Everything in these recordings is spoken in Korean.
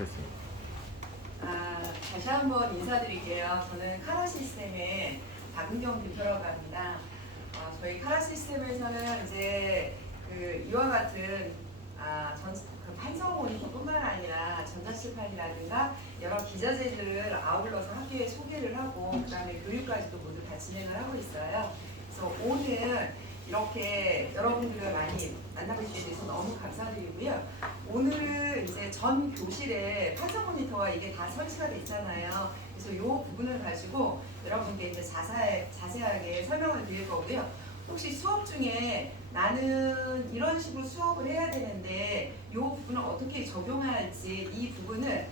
됐습니다. 다시 한번 인사드릴게요. 저는 카라 시스템의 박은경 대표라고 합니다. 저희 카라 시스템에서는 이제 이와 같은 판성 모니터뿐만 아니라 전자칠판이라든가 여러 기자재들을 아울러서 학교에 소개를 하고 그다음에 교육까지도 모두 다 진행을 하고 있어요. 그래서 오늘 이렇게 여러분들을 많이 만나뵙게 돼서 너무 감사드리고요. 오늘은 이제 전 교실에 판성 모니터가 이게 다 설치가 돼 있잖아요. 그래서 이 부분을 가지고 여러분께 이제 자세하게 설명을 드릴 거고요. 혹시 수업 중에 나는 이런 식으로 수업을 해야 되는데 이 부분을 어떻게 적용할지 이 부분을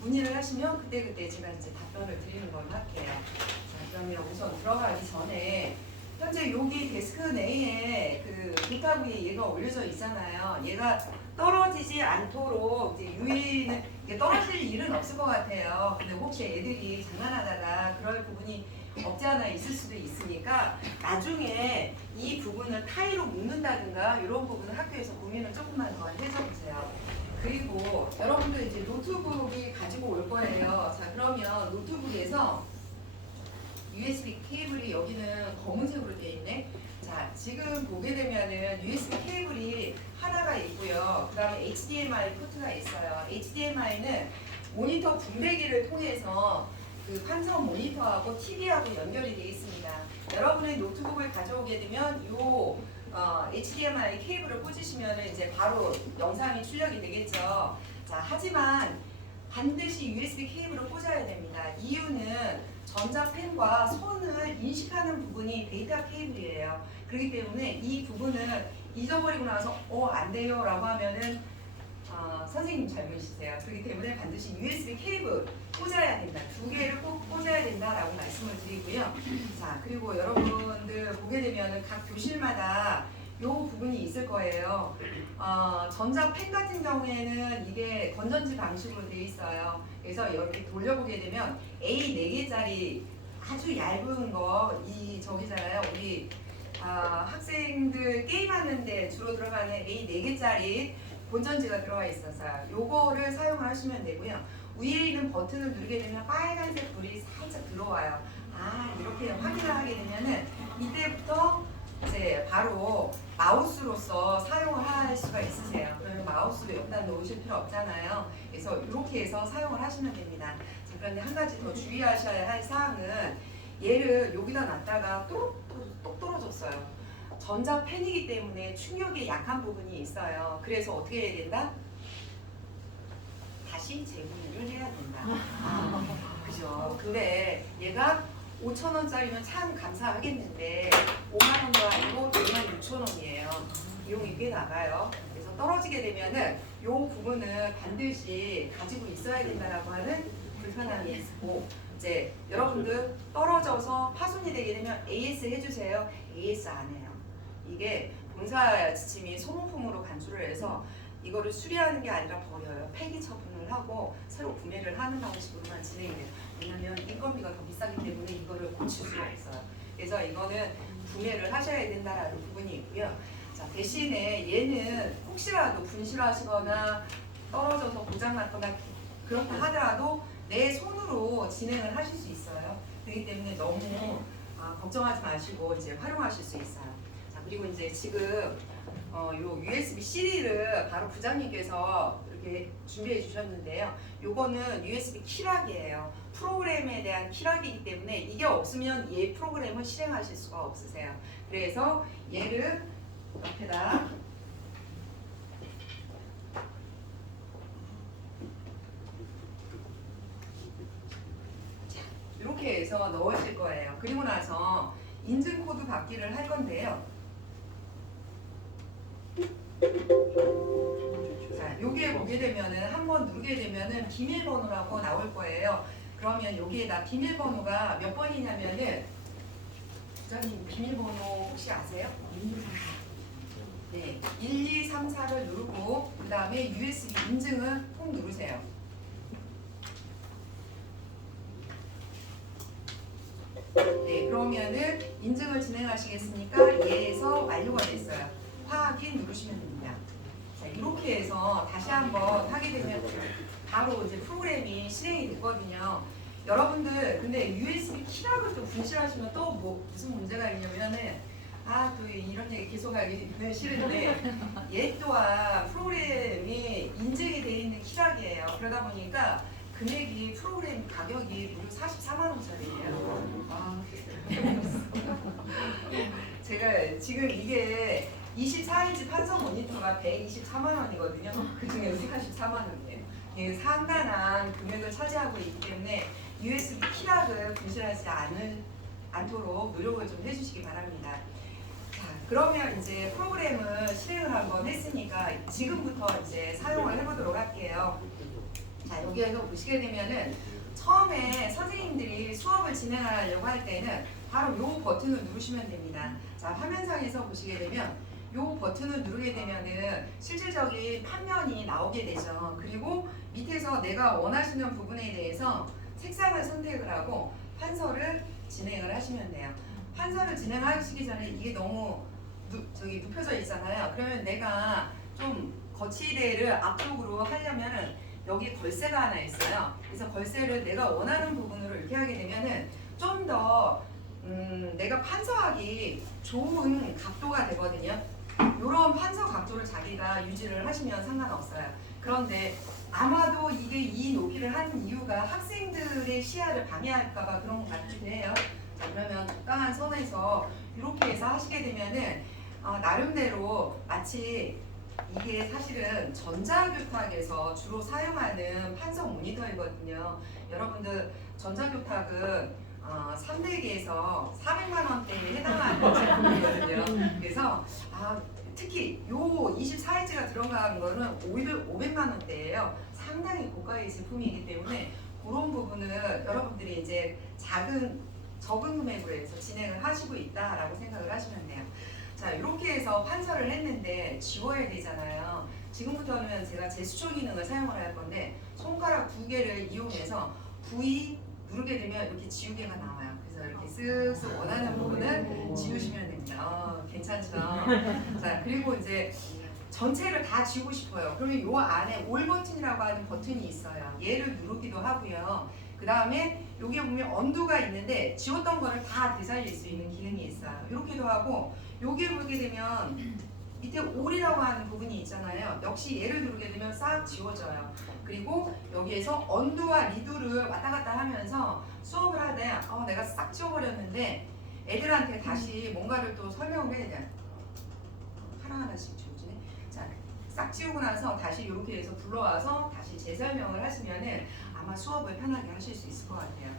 문의를 하시면 그때그때 제가 이제 답변을 드리는 걸로 할게요. 자, 그러면 우선 들어가기 전에 현재 여기 데스크 내에 기타 위에 얘가 올려져 있잖아요. 얘가 떨어지지 않도록 이제 유인은 이게 떨어질 일은 없을 것 같아요. 근데 혹시 애들이 장난하다가 그럴 부분이 없지 않아 있을 수도 있으니까 나중에 이 부분을 타이로 묶는다든가 이런 부분을 학교에서 고민을 조금만 더 해줘보세요. 그리고 여러분들 이제 노트북이 가지고 올 거예요. 자, 그러면 노트북에서 USB 케이블이 여기는 검은색으로 되어 있네. 자, 지금 보게 되면은 USB 케이블이 하나가 있고요. 그 다음에 HDMI 포트가 있어요. HDMI는 모니터 분배기를 통해서 판성 모니터하고 TV하고 연결이 되어 있습니다. 여러분의 노트북을 가져오게 되면 이 HDMI 케이블을 꽂으시면 이제 바로 영상이 출력이 되겠죠. 자, 하지만 반드시 USB 케이블을 꽂아야 됩니다. 이유는 전자펜과 손을 인식하는 부분이 데이터 케이블이에요. 그렇기 때문에 이 부분을 잊어버리고 나서 안 돼요 라고 하면은 선생님 잘못이세요. 그렇기 때문에 반드시 USB 케이블 꽂아야 된다. 두 개를 꼭 꽂아야 된다라고 말씀을 드리고요. 자, 그리고 여러분들 보게 되면은 각 교실마다 이 부분이 있을 거예요. 전자펜 같은 경우에는 이게 건전지 방식으로 되어 있어요. 그래서 여기 돌려보게 되면 A 4개짜리 아주 얇은 거 저기잖아요. 우리 학생들 게임하는데 주로 들어가는 A 4개짜리 건전지가 들어가 있어서 요거를 사용을 하시면 되고요. 위에 있는 버튼을 누르게 되면 빨간색 불이 살짝 들어와요. 이렇게 확인을 하게 되면은 이때부터 이제 바로 마우스로서 사용을 할 수가 있으세요. 그러면 마우스도 여기다 놓으실 필요 없잖아요. 그래서 이렇게 해서 사용을 하시면 됩니다. 자, 그런데 한 가지 더 주의하셔야 할 사항은 얘를 여기다 놨다가 똑 떨어졌어요. 전자펜이기 때문에 충격이 약한 부분이 있어요. 그래서 어떻게 해야 된다? 다시 재분해를 해야 된다. 그죠? 근데 얘가 5,000원짜리면 참 감사하겠는데 5만 원도 아니고 26,000원이에요. 비용이 꽤 나가요. 그래서 떨어지게 되면은 이 부분은 반드시 가지고 있어야 된다라고 하는 불편함이 있고 이제 여러분들 떨어져서 파손이 되게 되면 AS 해주세요. AS 안 해요. 이게 본사 지침이 소모품으로 간주를 해서 이거를 수리하는 게 아니라 버려요. 폐기 처분을 하고 새로 구매를 하는 방식으로만 진행이 돼요. 왜냐하면 인건비가 더 비싸기 때문에 이거를 고칠 수가 없어요. 그래서 이거는 구매를 하셔야 된다라는 부분이 있고요. 자, 대신에 얘는 혹시라도 분실하시거나 떨어져서 고장났거나 그렇다 하더라도 내 손으로 진행을 하실 수 있어요. 그렇기 때문에 너무 걱정하지 마시고 이제 활용하실 수 있어요. 자, 그리고 이제 지금 요 USB-C를 바로 부장님께서 이렇게 준비해 주셨는데요. 요거는 USB 키락이에요. 프로그램에 대한 키락이기 때문에 이게 없으면 얘 프로그램을 실행하실 수가 없으세요. 그래서 얘를 옆에다 이렇게 해서 넣으실 거예요. 그리고 나서 인증 코드 받기를 할 건데요. 자, 여기에 보게 되면은 한번 누르게 되면은 비밀번호라고 나올 거예요. 그러면 여기에다 비밀번호가 몇 번이냐면은 부장님 비밀번호 혹시 아세요? 네, 1234를 누르고 그 다음에 USB 인증을 꼭 누르세요. 네, 그러면은 인증을 진행하시겠습니까? 얘에서 완료가 됐어요. 확인 누르시면 됩니다. 자, 이렇게 해서 다시 한번 하게 되면 바로 이제 프로그램이 실행이 됐거든요. 여러분들 근데 USB 키락을 또 분실하시면 또 뭐 무슨 문제가 있냐면은 또 이런 얘기 계속 하기 싫은데 얘 또한 프로그램이 인증이 돼 있는 키락이에요. 그러다 보니까 금액이 프로그램 가격이 무려 44만 원짜리예요. 제가 지금 이게 24인치 판서 모니터가 124만 원이거든요. 그 중에 44만 원이에요. 이게 상당한 금액을 차지하고 있기 때문에 USB 키락을 분실하지 않도록 노력을 좀 해주시기 바랍니다. 자, 그러면 이제 프로그램을 실행을 한번 했으니까 지금부터 이제 사용을 해보도록 할게요. 자, 여기에서 보시게 되면은 처음에 선생님들이 수업을 진행하려고 할 때는 바로 이 버튼을 누르시면 됩니다. 자, 화면상에서 보시게 되면 이 버튼을 누르게 되면은 실질적인 판면이 나오게 되죠. 그리고 밑에서 내가 원하시는 부분에 대해서 색상을 선택을 하고 판서를 진행을 하시면 돼요. 판서를 진행하시기 전에 이게 너무 눕혀져 있잖아요. 그러면 내가 좀 거치대를 앞쪽으로 하려면은 여기 걸쇠가 하나 있어요. 그래서 걸쇠를 내가 원하는 부분으로 이렇게 하게 되면은 좀 더 내가 판서하기 좋은 각도가 되거든요. 이런 판서 각도를 자기가 유지를 하시면 상관없어요. 그런데 아마도 이게 이 높이를 하는 이유가 학생들의 시야를 방해할까봐 그런 것 같기도 해요. 자, 그러면 적당한 선에서 이렇게 해서 하시게 되면은 나름대로 마치 이게 사실은 전자교탁에서 주로 사용하는 판서 모니터이거든요. 여러분들 전자교탁은 3대기에서 400만 원대에 해당하는 제품이거든요. 그래서 특히 요 24인치가 들어간 거는 오히려 500만 원대예요. 상당히 고가의 제품이기 때문에 그런 부분을 여러분들이 이제 적은 금액으로 해서 진행을 하시고 있다라고 생각을 하시면 돼요. 자, 이렇게 해서 판서를 했는데 지워야 되잖아요. 지금부터는 제가 제스처 기능을 사용을 할 건데 손가락 2개를 이용해서 V 누르게 되면 이렇게 지우개가 나와요. 그래서 이렇게 쓱쓱 원하는 부분을 지우시면 됩니다. 괜찮죠? 자, 그리고 이제 전체를 다 지우고 싶어요. 그러면 요 안에 올 버튼이라고 하는 버튼이 있어요. 얘를 누르기도 하고요. 그 다음에 여기 보면 언두가 있는데 지웠던 거를 다 되살릴 수 있는 기능이 있어요. 이렇게도 하고 여기 보게 되면 밑에 올이라고 하는 부분이 있잖아요. 역시 얘를 누르게 되면 싹 지워져요. 그리고 여기에서 언두와 리두를 왔다 갔다 하면서 수업을 하되 내가 싹 지워버렸는데 애들한테 다시 뭔가를 또 설명을 해야 돼요. 하나하나씩 지워지네. 자, 싹 지우고 나서 다시 이렇게 해서 불러와서 다시 재설명을 하시면은 아마 수업을 편하게 하실 수 있을 것 같아요.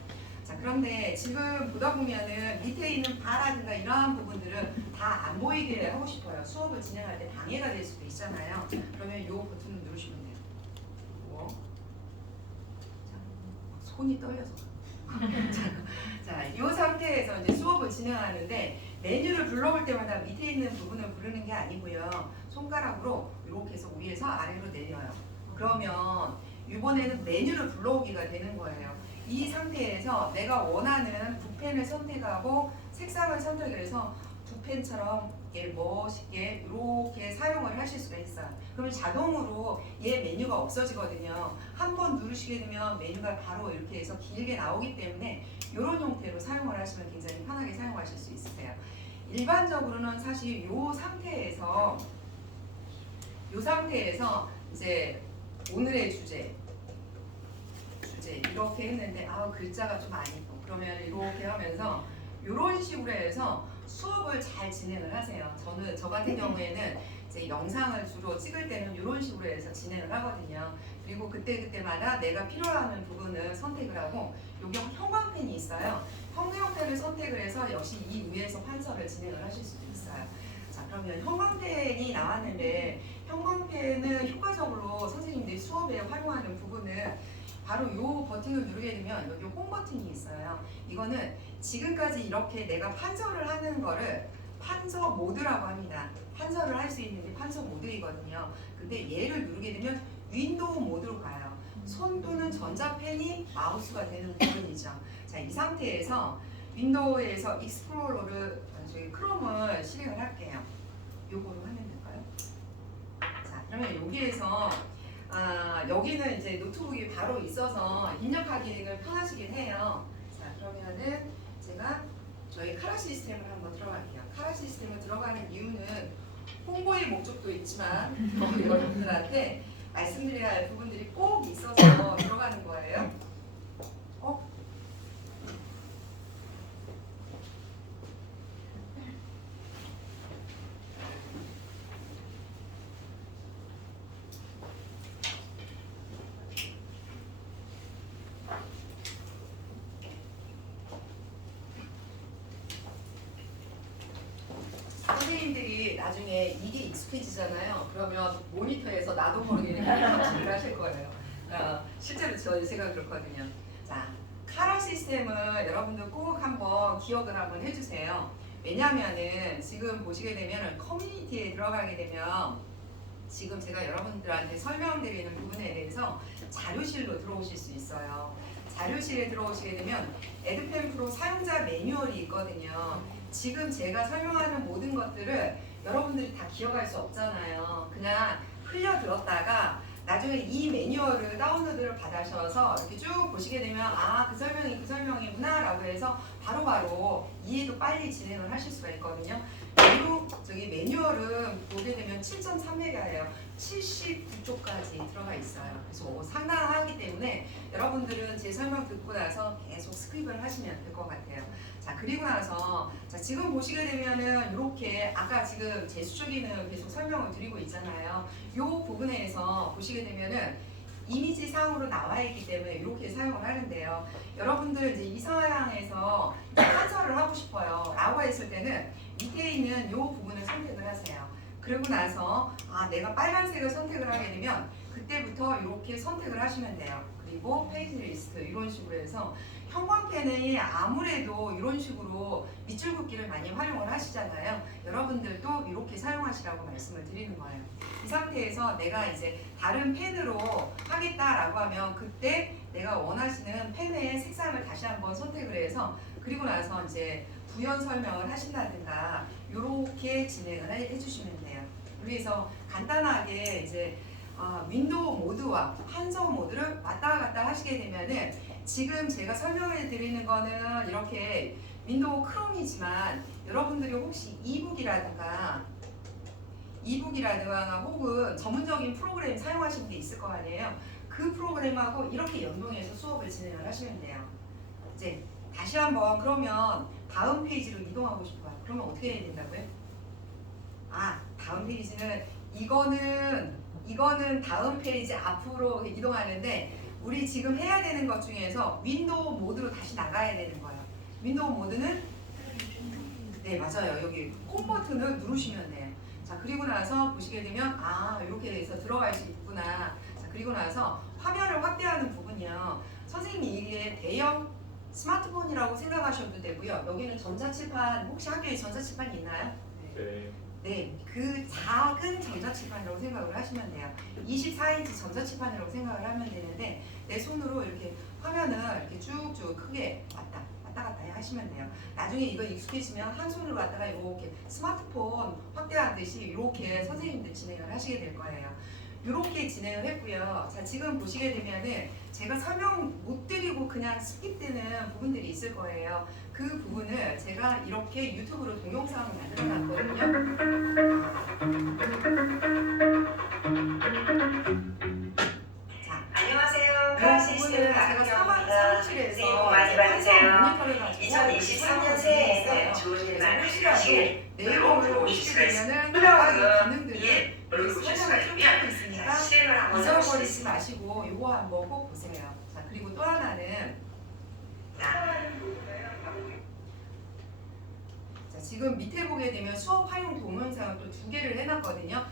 자, 그런데 지금 보다 보면은 밑에 있는 바라든가 이러한 부분들은 다 안 보이게 하고 싶어요. 수업을 진행할 때 방해가 될 수도 있잖아요. 그러면 이 버튼을 누르시면 돼요. 자, 손이 떨려서. 자, 이 상태에서 이제 수업을 진행하는데 메뉴를 불러올 때마다 밑에 있는 부분을 부르는 게 아니고요. 손가락으로 이렇게 해서 위에서 아래로 내려요. 그러면 이번에는 메뉴를 불러오기가 되는 거예요. 이 상태에서 내가 원하는 붓펜을 선택하고 색상을 선택해서 붓펜처럼 얘를 멋있게 이렇게 사용을 하실 수가 있어요. 그러면 자동으로 얘 메뉴가 없어지거든요. 한번 누르시게 되면 메뉴가 바로 이렇게 해서 길게 나오기 때문에 이런 형태로 사용을 하시면 굉장히 편하게 사용하실 수 있으세요. 일반적으로는 사실 이 상태에서 이제 오늘의 주제 이렇게 했는데 글자가 좀 안 예뻐. 그러면 이렇게 하면서 이런 식으로 해서 수업을 잘 진행을 하세요. 저 같은 경우에는 이제 영상을 주로 찍을 때는 이런 식으로 해서 진행을 하거든요. 그리고 그때마다 내가 필요하는 부분을 선택을 하고 여기 형광펜이 있어요. 형광펜을 선택을 해서 역시 이 위에서 판서를 진행을 하실 수도 있어요. 자, 그러면 형광펜이 나왔는데 형광펜을 효과적으로 선생님들이 수업에 활용하는 부분은 바로 이 버튼을 누르게 되면 여기 홈 버튼이 있어요. 이거는 지금까지 이렇게 내가 판서를 하는 거를 판서 모드라고 합니다. 판서를 할 수 있는 게 판서 모드이거든요. 근데 얘를 누르게 되면 윈도우 모드로 가요. 손 또는 전자펜이 마우스가 되는 부분이죠. 자, 이 상태에서 윈도우에서 익스플로러를 크롬을 실행을 할게요. 요거로 하면 될까요? 자, 그러면 여기에서 여기는 이제 노트북이 바로 있어서 입력하기는 편하시긴 해요. 자, 그러면은 제가 저희 카라 시스템을 한번 들어갈게요. 카라 시스템을 들어가는 이유는 홍보의 목적도 있지만 여러분들한테 말씀드려야 할 부분들이 꼭 있어서 들어가는 거예요. 선생님들이 나중에 이게 익숙해지잖아요. 그러면 모니터에서 나도 모르게 이렇게 감시를 하실 거예요. 실제로 저희 생각은 그렇거든요. 자, 카라 시스템을 여러분들 꼭 한번 기억을 한번 해주세요. 왜냐하면은 지금 보시게 되면 커뮤니티에 들어가게 되면 지금 제가 여러분들한테 설명드리는 부분에 대해서 자료실로 들어오실 수 있어요. 자료실에 들어오시게 되면 에듀펜 프로 사용자 매뉴얼이 있거든요. 지금 제가 설명하는 모든 것들을 여러분들이 다 기억할 수 없잖아요. 그냥 흘려들었다가 나중에 이 매뉴얼을 다운로드를 받으셔서 이렇게 쭉 보시게 되면 그 설명이 그 설명이구나 라고 해서 바로바로 이해도 빨리 진행을 하실 수가 있거든요. 그리고 저기 매뉴얼은 보게 되면 7.3메가예요. 79쪽까지 들어가 있어요. 그래서 상당하기 때문에 여러분들은 제 설명 듣고 나서 계속 스크립을 하시면 될 것 같아요. 자, 그리고 나서 자, 지금 보시게 되면은 이렇게 아까 지금 제수적인은 계속 설명을 드리고 있잖아요. 이 부분에서 보시게 되면은 이미지 상으로 나와 있기 때문에 이렇게 사용을 하는데요. 여러분들 이제 이 상황에서 한서를 하고 싶어요 라고 했을 때는 밑에 있는 이 부분을 선택을 하세요. 그리고 나서 내가 빨간색을 선택을 하게 되면 그때부터 이렇게 선택을 하시면 돼요. 그리고 페이지 리스트 이런 식으로 해서 형광펜이 아무래도 이런 식으로 밑줄 긋기를 많이 활용을 하시잖아요. 여러분들도 이렇게 사용하시라고 말씀을 드리는 거예요. 이 상태에서 내가 이제 다른 펜으로 하겠다라고 하면 그때 내가 원하시는 펜의 색상을 다시 한번 선택을 해서 그리고 나서 이제 부연 설명을 하신다든가 이렇게 진행을 해주시면 돼요. 그래서 간단하게 이제 윈도우 모드와 한서 모드를 왔다 갔다 하시게 되면은 지금 제가 설명해 드리는 거는 이렇게 윈도우 크롬이지만 여러분들이 혹시 이북이라든가 혹은 전문적인 프로그램 사용하시는 게 있을 거 아니에요. 그 프로그램하고 이렇게 연동해서 수업을 진행을 하시면 돼요. 이제 다시 한번 그러면 다음 페이지로 이동하고 싶어요. 그러면 어떻게 해야 된다고요? 다음 페이지는 이거는 다음 페이지 앞으로 이동하는데 우리 지금 해야 되는 것 중에서 윈도우 모드로 다시 나가야 되는 거예요. 윈도우 모드는 네 맞아요. 여기 홈 버튼을 누르시면 돼요. 자 그리고 나서 보시게 되면 이렇게 해서 들어갈 수 있구나. 자 그리고 나서 화면을 확대하는 부분이요. 선생님이 이게 대형 스마트폰이라고 생각하셔도 되고요. 여기는 전자칠판 혹시 학교에 전자칠판이 있나요? 네, 그 작은 전자칠판이라고 생각을 하시면 돼요. 24인치 전자칠판이라고 생각을 하면 되는데 내 손으로 이렇게 화면을 이렇게 쭉쭉 크게 왔다 갔다 하시면 돼요. 나중에 이거 익숙해지면 한 손으로 갖다가 이렇게 스마트폰 확대하듯이 이렇게 선생님들 진행을 하시게 될 거예요. 이렇게 진행을 했고요. 자, 지금 보시게 되면은 제가 설명 못 드리고 그냥 스킵되는 부분들이 있을 거예요. 그 부분을 제가 이렇게 유튜브로 동영상을 만들어 놨거든요. 자, 안녕하세요. 이 카라시스템 부분을 제가 사무실에서 새해 복 많이 받으세요. 모니터를 가지고 2023년 새해에는 좋은 일만 하시길 내용을 보시게 되면은 플러그는 기능들을 위에 누르실 수가 하고 있으면 있으니까 실행을 한번 잊어버리지 해보시겠습니다. 마시고 이거 한번 꼭 보세요. 자 그리고 또 하나는 자, 지금 밑에 보게 되면 수업 활용 동영상을 또 2개를 해놨거든요.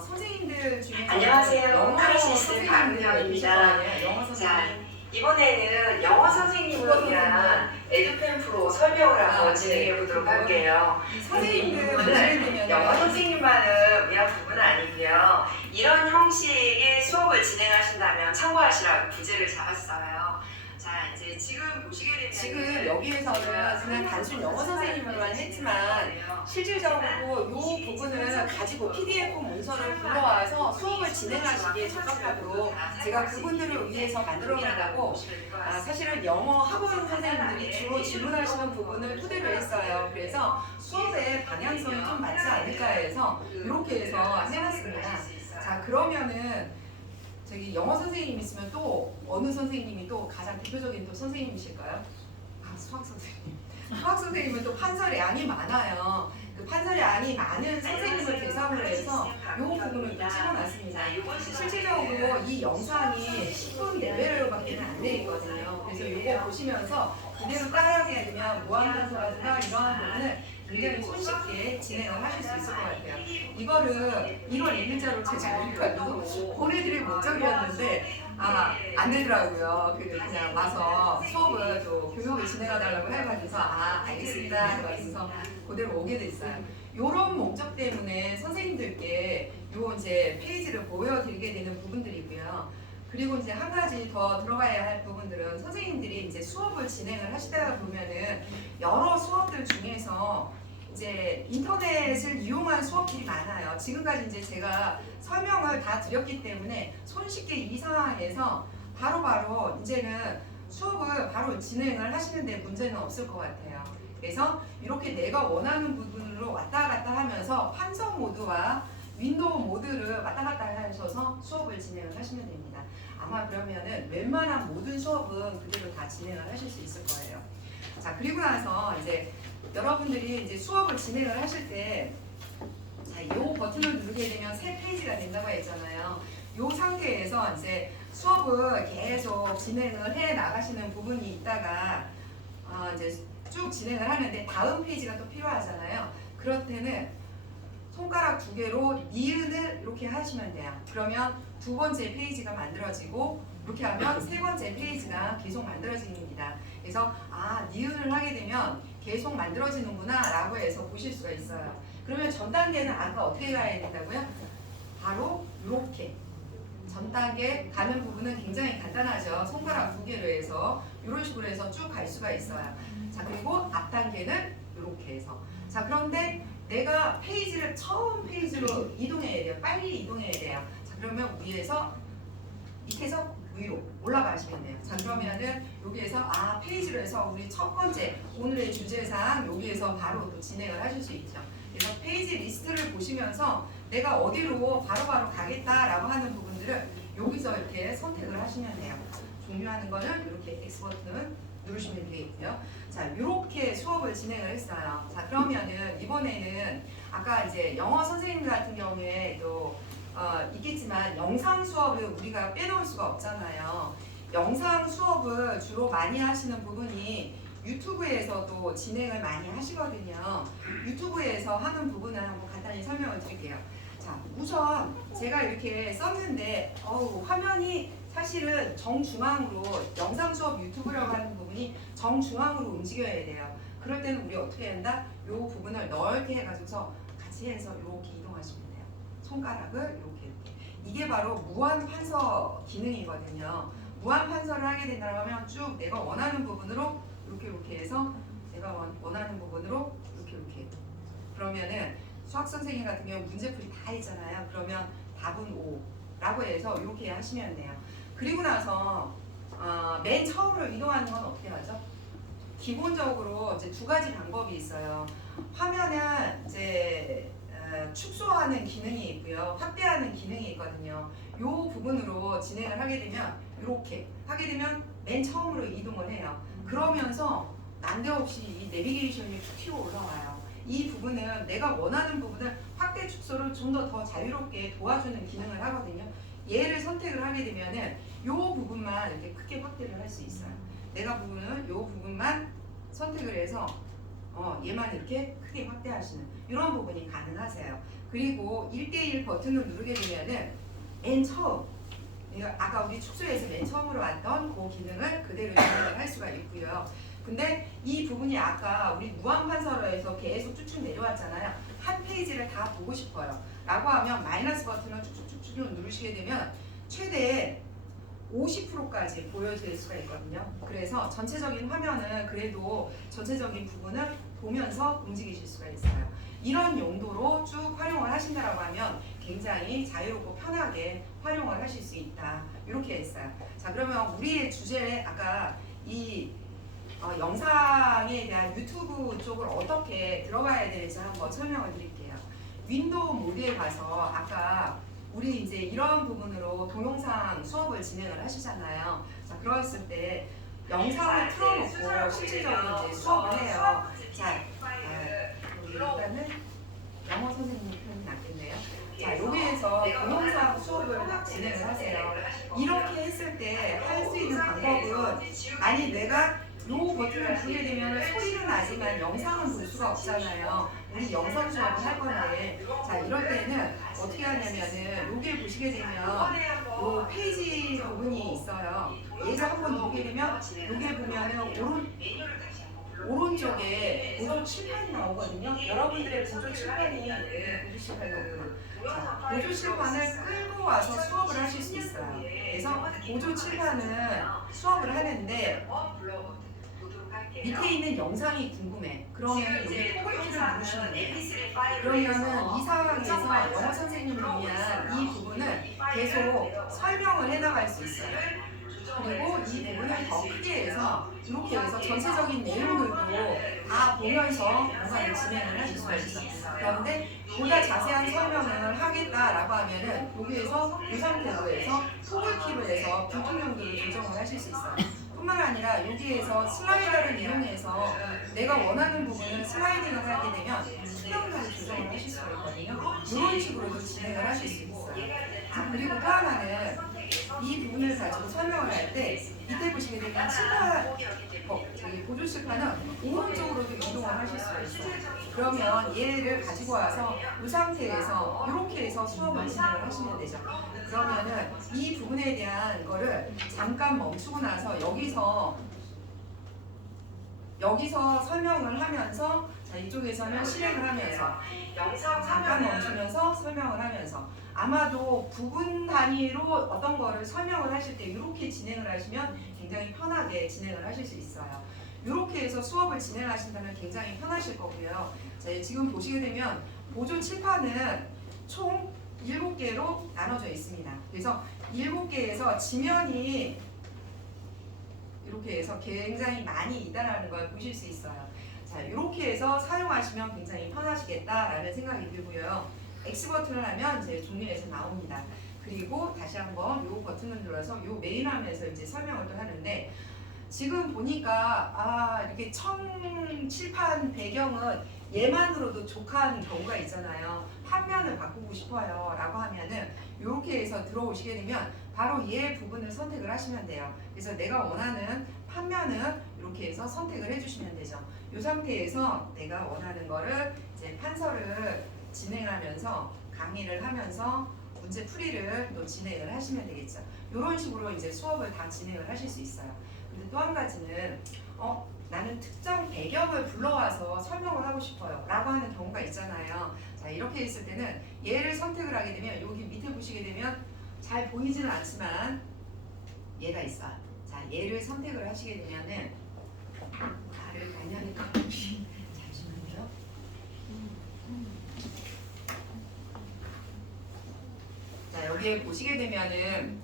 선생님들 중에 안녕하세요. 영어 카라시스템 박은영입니다. 영어 선생님. 이번에는 영어 선생님을 위한 에듀펜 프로 설명을 한번 진행해 보도록 할게요. 선생님들 부분은 보시게 되면 영어 선생님만을 위한 부분은 아니고요. 이런 형식의 수업을 진행하신다면 참고하시라고 부제를 잡았어요. 자, 자, 이제 지금 보시게 되면 지금 여기에서는 그냥 단순 영어 선생님으로만 했지만 실질적으로 이 부분을 가지고 PDF 문서를 불러와서 수업을 진행하시기에 적합하도록 제가 그분들을 위해서 만들어 놓는다고 사실은 영어 학원 선생님들이 주로 질문하시는 부분을 토대로 했어요. 그래서 수업의 방향성이 좀 맞지 않을까 해서 이렇게 해서 해놨습니다. 자, 그러면은 저기 영어 선생님 있으면 또 어느 선생님이 또 가장 대표적인 또 선생님이실까요? 수학 선생님. 수학 선생님은 또 판서의 양이 많아요. 그 판서의 양이 많은 선생님을 대상으로 해서 이 부분을 또 찍어놨습니다. 실질적으로 이 영상이 10분 내외로밖에 안 돼 있거든요. 그래서 이거 보시면서 그대로 따라하게 되면 무한반서라든가 이러한 부분을 굉장히 손쉽게 진행을 하실 수 있을 것 같아요. 이거를 1월 1일자로 제작해가지고 보내드릴 목적이었는데 안 되더라고요. 그냥 와서 수업을 또 교육을 진행해달라고 해가지고 알겠습니다. 그래서 그대로 오게 됐어요. 이런 목적 때문에 선생님들께 요 이제 페이지를 보여드리게 되는 부분들이고요. 그리고 이제 한 가지 더 들어가야 할 부분들은 선생님들이 이제 수업을 진행을 하시다 보면은 여러 수업들 중에서 이제 인터넷을 이용한 수업들이 많아요. 지금까지 이제 제가 설명을 다 드렸기 때문에 손쉽게 이 상황에서 바로바로 이제는 수업을 바로 진행을 하시는데 문제는 없을 것 같아요. 그래서 이렇게 내가 원하는 부분으로 왔다 갔다 하면서 판서 모드와 윈도우 모드를 왔다 갔다 하셔서 수업을 진행을 하시면 됩니다. 아마 그러면은 웬만한 모든 수업은 그대로 다 진행을 하실 수 있을 거예요. 자, 그리고 나서 이제 여러분들이 이제 수업을 진행을 하실 때 자, 이 버튼을 누르게 되면 새 페이지가 된다고 했잖아요. 이 상태에서 이제 수업을 계속 진행을 해 나가시는 부분이 있다가 이제 쭉 진행을 하는데 다음 페이지가 또 필요하잖아요. 그럴 때는 손가락 2개로 니은을 이렇게 하시면 돼요. 그러면 2번째 페이지가 만들어지고 이렇게 하면 3번째 페이지가 계속 만들어집니다. 그래서 니은을 하게 되면 계속 만들어지는구나 라고 해서 보실 수가 있어요. 그러면 전 단계는 아까 어떻게 가야 된다고요? 바로 이렇게 전 단계 가는 부분은 굉장히 간단하죠. 손가락 2개로 해서 이런 식으로 해서 쭉 갈 수가 있어요. 자, 그리고 앞 단계는 이렇게 해서 자, 그런데 내가 페이지를 처음 페이지로 이동해야 돼요. 빨리 이동해야 돼요. 자, 그러면 위에서 밑에서 위로 올라가시면 돼요. 자, 그러면은 여기에서 페이지로 해서 우리 첫 번째 오늘의 주제상 여기에서 바로 또 진행을 하실 수 있죠. 그래서 페이지 리스트를 보시면서 내가 어디로 바로바로 가겠다라고 하는 부분들을 여기서 이렇게 선택을 하시면 돼요. 종료하는 거는 이렇게 X 버튼 누르시면 되겠고요. 자, 이렇게 수업을 진행을 했어요. 자, 그러면은 이번에는 아까 이제 영어 선생님 같은 경우에 또 있겠지만 영상 수업을 우리가 빼놓을 수가 없잖아요. 영상 수업을 주로 많이 하시는 부분이 유튜브에서도 진행을 많이 하시거든요. 유튜브에서 하는 부분을 한번 간단히 설명을 드릴게요. 자, 우선 제가 이렇게 썼는데 화면이 사실은 정중앙으로 영상 수업 유튜브라고 하는 부분이 정중앙으로 움직여야 돼요. 그럴 때는 우리 어떻게 해야 한다? 이 부분을 넓게 해가지고서 같이 해서 이렇게 이동하시면 돼요. 손가락을 이렇게. 이게 바로 무한 판서 기능이거든요. 무한 판서를 하게 된다면 쭉 내가 원하는 부분으로 이렇게 해서 내가 원하는 부분으로 이렇게 그러면은 수학 선생님 같은 경우 문제풀이 다 했잖아요. 그러면 답은 5라고 해서 이렇게 하시면 돼요. 그리고 나서 맨 처음으로 이동하는 건 어떻게 하죠? 기본적으로 이제 2가지 방법이 있어요. 화면은 이제 축소하는 기능이 있고요. 확대하는 기능이 있거든요. 이 부분으로 진행을 하게 되면 이렇게 하게 되면 맨 처음으로 이동을 해요. 그러면서 난데없이 이 내비게이션이 쭉 튀어 올라와요. 이 부분은 내가 원하는 부분을 확대 축소를 좀 더 자유롭게 도와주는 기능을 하거든요. 얘를 선택을 하게 되면은 이 부분만 이렇게 크게 확대를 할 수 있어요. 내가 부분은 이 부분만 선택을 해서 얘만 이렇게 크게 확대하시는 이런 부분이 가능하세요. 그리고 1대1 버튼을 누르게 되면은 맨 처음 아까 우리 축소해서 맨 처음으로 왔던 그 기능을 그대로 진행을 할 수가 있고요. 근데 이 부분이 아까 우리 무한판서로 해서 계속 쭉쭉 내려왔잖아요. 한 페이지를 다 보고 싶어요. 라고 하면 마이너스 버튼을 쭉쭉쭉 누르시게 되면 최대 50%까지 보여질 수가 있거든요. 그래서 전체적인 화면은 그래도 전체적인 부분을 보면서 움직이실 수가 있어요. 이런 용도로 쭉 활용을 하신다라고 하면 굉장히 자유롭고 편하게 활용을 하실 수 있다. 이렇게 했어요. 자, 그러면 우리의 주제 아까 이 영상에 대한 유튜브 쪽을 어떻게 들어가야 될지 한번 설명을 드릴게요. 윈도우 모드에 가서 아까 우리 이제 이런 부분으로 동영상 수업을 진행을 하시잖아요. 자, 그랬을 때 영상을 틀어놓고 실질적으로 이제 수업을 해요. 자, 일단은 영어 선생님 편이 낫겠네요. 자, 여기에서 동영상 수업을 진행을 하세요. 이렇게 했을 때 할 수 있는 방법은 아니 내가 요 버튼을 누르게 되면 소리는 나지만 영상은 볼 수가 없잖아요. 우리 영상 수업을 할 건데 자 이럴 때는 어떻게 하냐면은 여기를 보시게 되면 요 페이지 부분이 있어요. 얘를 한번 누르게 되면 여기에 보면은 오른쪽에 보조 칠판이 나오거든요. 여러분들의 보조 칠판이 보조 칠판이 없구나. 자, 보조 칠판을 끌고 와서 수업을 하실 수 있어요. 그래서 보조 칠판은 수업을 하는데 밑에 있는 영상이 궁금해. 그러면 여기 포인트를 누르시면 돼요. 그러면은 이 상황에서 영어 선생님을 위한 이 부분을 계속 설명을 해나갈 수 있어요. 그리고 이 부분을 더 크게 해서 이렇게 해서 전체적인 내용들도 다 보면서 영상을 진행을 하실 수가 있어요. 그런데 보다 자세한 설명을 하겠다라고 하면은 여기에서 이 상태로 해서 토글키로 해서 불투명도를 조정을 하실 수 있어요. 뿐만 아니라 여기에서 슬라이더를 이용해서 내가 원하는 부분을 슬라이딩을 하게 되면 투명도를 조정을 하실 수가 있거든요. 이런 식으로도 진행을 하실 수 있어요. 자, 그리고 또 하나는 이 부분을 가지고 설명을 할 때 밑에 보시게 되면 칠판, 저기 보조 칠판은 오른쪽으로도 이동을 하실 수가 있어요. 그러면 얘를 가지고 와서 이 상태에서 이렇게 해서 수업을 진행을 하시면 되죠. 그러면은 이 부분에 대한 거를 잠깐 멈추고 나서 여기서 설명을 하면서 자 이쪽에서는 실행을 하면서 잠깐 멈추면서 설명을 하면서 아마도 부분 단위로 어떤 거를 설명을 하실 때 이렇게 진행을 하시면 굉장히 편하게 진행을 하실 수 있어요. 이렇게 해서 수업을 진행하신다면 굉장히 편하실 거고요. 자, 지금 보시게 되면 보조 칠판은 총 7개로 나눠져 있습니다. 그래서 7개에서 지면이 이렇게 해서 굉장히 많이 있다는 걸 보실 수 있어요. 자, 이렇게 해서 사용하시면 굉장히 편하시겠다라는 생각이 들고요. X 버튼을 하면 이제 종이에서 나옵니다. 그리고 다시 한번 이 버튼을 눌러서 이 메인 화면에서 이제 설명을 또 하는데 지금 보니까 이렇게 칠판 배경은 얘만으로도 족한 경우가 있잖아요. 판면을 바꾸고 싶어요 라고 하면은 이렇게 해서 들어오시게 되면 바로 얘 부분을 선택을 하시면 돼요. 그래서 내가 원하는 판면은 이렇게 해서 선택을 해주시면 되죠. 이 상태에서 내가 원하는 거를 이제 판서를 진행하면서 강의를 하면서 문제 풀이를 또 진행을 하시면 되겠죠. 이런 식으로 이제 수업을 다 진행을 하실 수 있어요. 근데 또 한 가지는 나는 특정 배경을 불러와서 설명을 하고 싶어요 라고 하는 경우가 있잖아요. 자, 이렇게 있을 때는 얘를 선택을 하게 되면 여기 밑에 보시게 되면 잘 보이지는 않지만 얘가 있어요. 자, 얘를 선택을 하시게 되면은 나를 관련이 잠시만요. 자, 여기에 보시게 되면은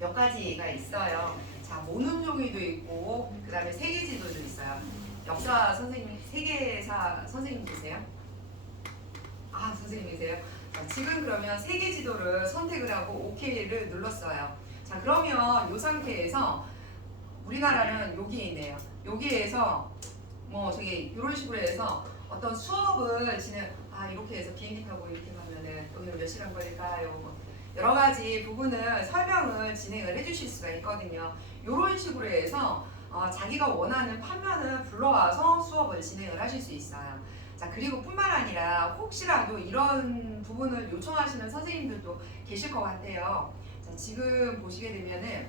몇 가지가 있어요. 자, 모눈종이도 있고 그 다음에 세계지도도 있어요. 역사 선생님, 세계사 선생님이세요? 선생님이세요? 자, 지금 그러면 세계지도를 선택을 하고 OK를 눌렀어요. 자, 그러면 이 상태에서 우리나라는 여기에 있네요. 여기에서 저기 이런 식으로 해서 어떤 수업을 이렇게 해서 비행기 타고 이렇게 가면은 여기는 몇 시간 걸릴까요? 여러 가지 부분을 설명을 진행을 해주실 수가 있거든요. 이런 식으로 해서 자기가 원하는 판면을 불러와서 수업을 진행을 하실 수 있어요. 자, 그리고 뿐만 아니라 혹시라도 이런 부분을 요청하시는 선생님들도 계실 것 같아요. 자, 지금 보시게 되면은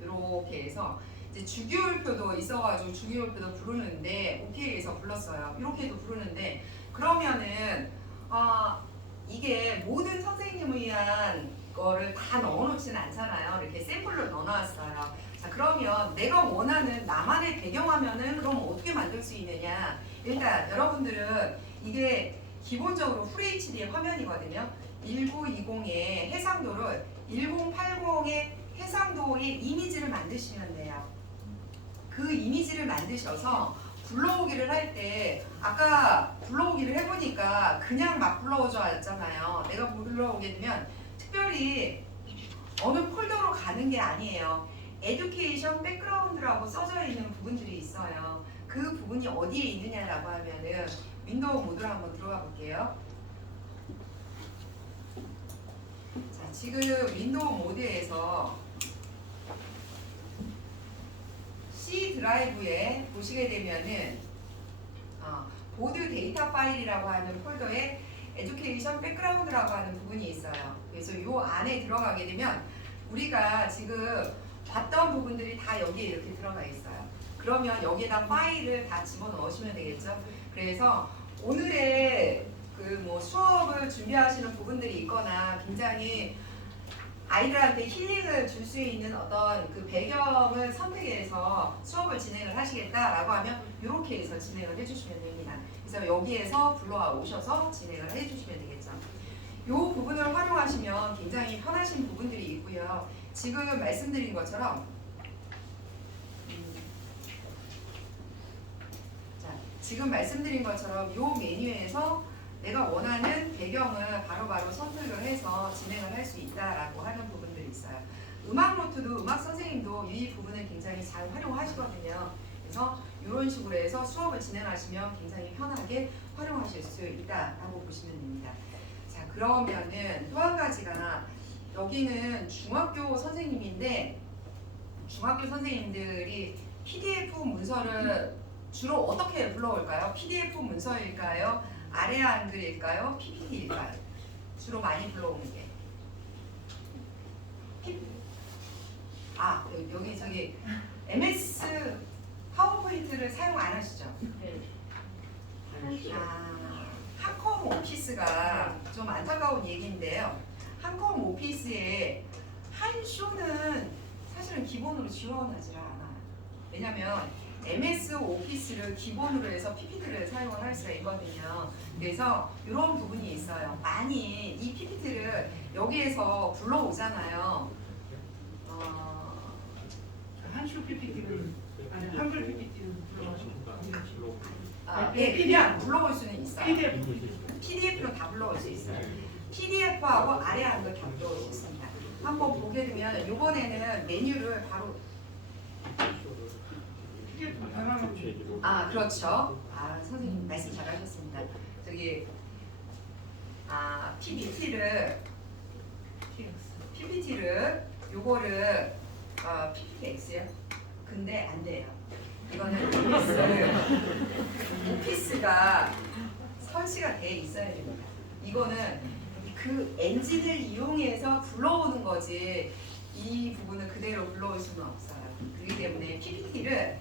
이렇게 해서 이제 주기율표도 있어가지고 주기율표도 부르는데 OK에서 불렀어요. 이렇게도 부르는데 그러면은 이게 모든 선생님을 위한 거를 다 넣어놓지는 않잖아요. 이렇게 샘플로 넣어놨어요. 자, 그러면 내가 원하는 나만의 배경화면은 그럼 어떻게 만들 수 있느냐? 일단 여러분들은 이게 기본적으로 FHD 화면이거든요. 1920의 해상도를 1080의 해상도의 이미지를 만드시면 돼요. 그 이미지를 만드셔서 불러오기를 할 때 아까 불러오기를 해보니까 그냥 막 불러오잖아요. 내가 불러오게 되면 특별히 어느 폴더로 가는 게 아니에요. 에듀케이션 백그라운드라고 써져 있는 부분들이 있어요. 그 부분이 어디에 있느냐라고 하면은 윈도우 모드로 한번 들어가 볼게요. 자, 지금 윈도우 모드에서 C 드라이브에 보시게 되면은 보드 데이터 파일이라고 하는 폴더에 에듀케이션 백그라운드라고 하는 부분이 있어요. 그래서 이 안에 들어가게 되면 우리가 지금 봤던 부분들이 다 여기에 이렇게 들어가 있어요. 그러면 여기에다 파일을 다 집어넣으시면 되겠죠. 그래서 오늘의 그 뭐 수업을 준비하시는 부분들이 있거나 굉장히 아이들한테 힐링을 줄 수 있는 어떤 그 배경을 선택해서 수업을 진행을 하시겠다라고 하면 이렇게 해서 진행을 해주시면 됩니다. 그래서 여기에서 불러와 오셔서 진행을 해주시면 되겠죠. 이 부분을 활용하시면 굉장히 편하신 부분들이 있고요. 지금 말씀드린 것처럼 지금 말씀드린 것처럼 이 메뉴에서 내가 원하는 배경을 바로바로 선택을 해서 진행을 할 수 있다라고 하는 부분들이 있어요. 음악 노트도 음악 선생님도 이 부분을 굉장히 잘 활용하시거든요. 그래서 이런 식으로 해서 수업을 진행하시면 굉장히 편하게 활용하실 수 있다라고 보시면 됩니다. 자, 그러면은 또 한 가지가 여기는 중학교 선생님인데 중학교 선생님들이 PDF 문서를 주로 어떻게 불러올까요? PDF 문서일까요? 아래 한글일까요? PPT일까요? 주로 많이 불러오는 게. 여기 저기 MS 파워포인트를 사용 안 하시죠? 네. 한컴 오피스가 좀 안타까운 얘기인데요. 한컴 오피스의 한 쇼는 사실은 기본으로 지원하지 않아요. 왜냐하면 MS 오피스를 기본으로 해서 PPT를 사용을 할 수가 있거든요. 그래서 이런 부분이 있어요. 많이 이 PPT를 여기에서 불러오잖아요. 한ሹ PPT는 아니 한글 PPT는 네, 그냥 불러올 수는 있어요. PDF PDF로 다 불러올 수 있어요. PDF하고 아래 한글 다 불러올 수 있습니다. 한번 보게 되면 이번에는 메뉴를 바로 그렇죠. 선생님 말씀 잘하셨습니다. 저기 PPT를 요거를 PPTX요. 근데 안 돼요. 이거는 오피스가 설치가 돼 있어야 됩니다. 이거는 그 엔진을 이용해서 불러오는 거지 이 부분을 그대로 불러올 수는 없어요. 그렇기 때문에 PPT를